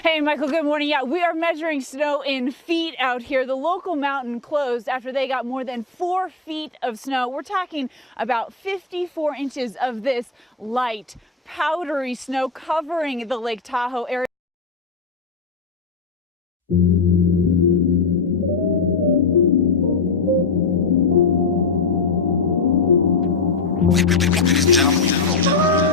Hey, Michael, good morning. Yeah, we are measuring snow in feet out here. The local mountain closed after they got more than 4 feet of snow. We're talking about 54 inches of this light, powdery snow covering the Lake Tahoe area. Ladies and gentlemen.